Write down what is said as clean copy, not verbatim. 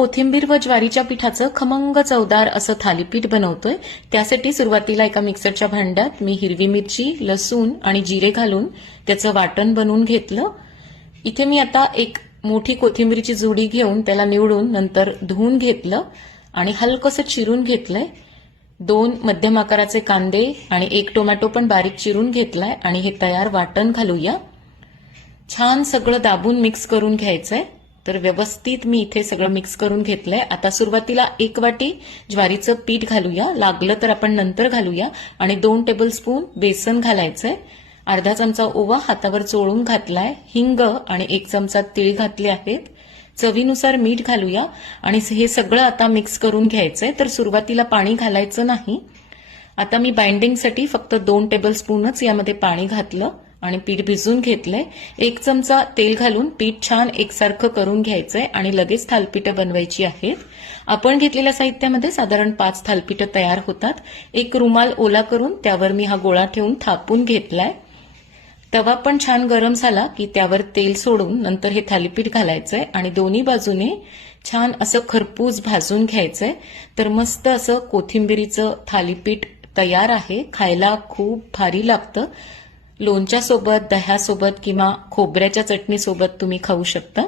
कोथिंबीर व ज्वारीच्या पिठाचं खमंग चवदार असं थालीपीठ बनवतोय। त्यासाठी सुरुवातीला एका मिक्सरच्या भांड्यात मी हिरवी मिरची, लसूण आणि जिरे घालून त्याचं वाटण बनवून घेतलं। इथे मी आता एक मोठी कोथिंबीरची जुडी घेऊन त्याला निवडून नंतर धुवून घेतलं आणि हलकसं चिरून घेतलंय। 2 मध्यम आकाराचे कांदे आणि 1 टोमॅटो पण बारीक चिरून घेतलाय आणि हे तयार वाटण घालूया। छान सगळं दाबून मिक्स करून घ्यायचंय। तर व्यवस्थित मी इथे सगळं मिक्स करून घेतलंय। आता सुरुवातीला 1 वाटी ज्वारीचं पीठ घालूया, लागलं तर आपण नंतर घालूया आणि 2 टेबलस्पून बेसन घालायचंय। अर्धा चमचा ओवा हातावर चोळून घातलाय, हिंग आणि 1 चमचा तीळ घातले आहेत। चवीनुसार मीठ घालूया आणि हे सगळं आता मिक्स करून घ्यायचंय। तर सुरुवातीला पाणी घालायचं नाही। आता मी बाइंडिंगसाठी फक्त 2 टेबलस्पूनच यामध्ये पाणी घातलं आणि पीठ भिजवून घेतलंय। 1 चमचा तेल घालून पीठ छान एकसारखं करून घ्यायचंय आणि लगेच थालीपीठं बनवायची आहेत। आपण घेतलेल्या साहित्यामध्ये साधारण 5 थालीपीठं तयार होतात। एक रुमाल ओला करून त्यावर मी हा गोळा ठेवून थापून घेतलाय। तवा पण छान गरम झाला की त्यावर तेल सोडून नंतर हे थालीपीठ घालायचंय आणि दोन्ही बाजूने छान असं खरपूस भाजून घ्यायचंय। तर मस्त असं कोथिंबीरीचं थालीपीठ तयार आहे। खायला खूप भारी लागतं। लोणच्यासोबत, दह्यासोबत किंवा खोबऱ्याच्या चटणीसोबत तुम्ही खाऊ शकता।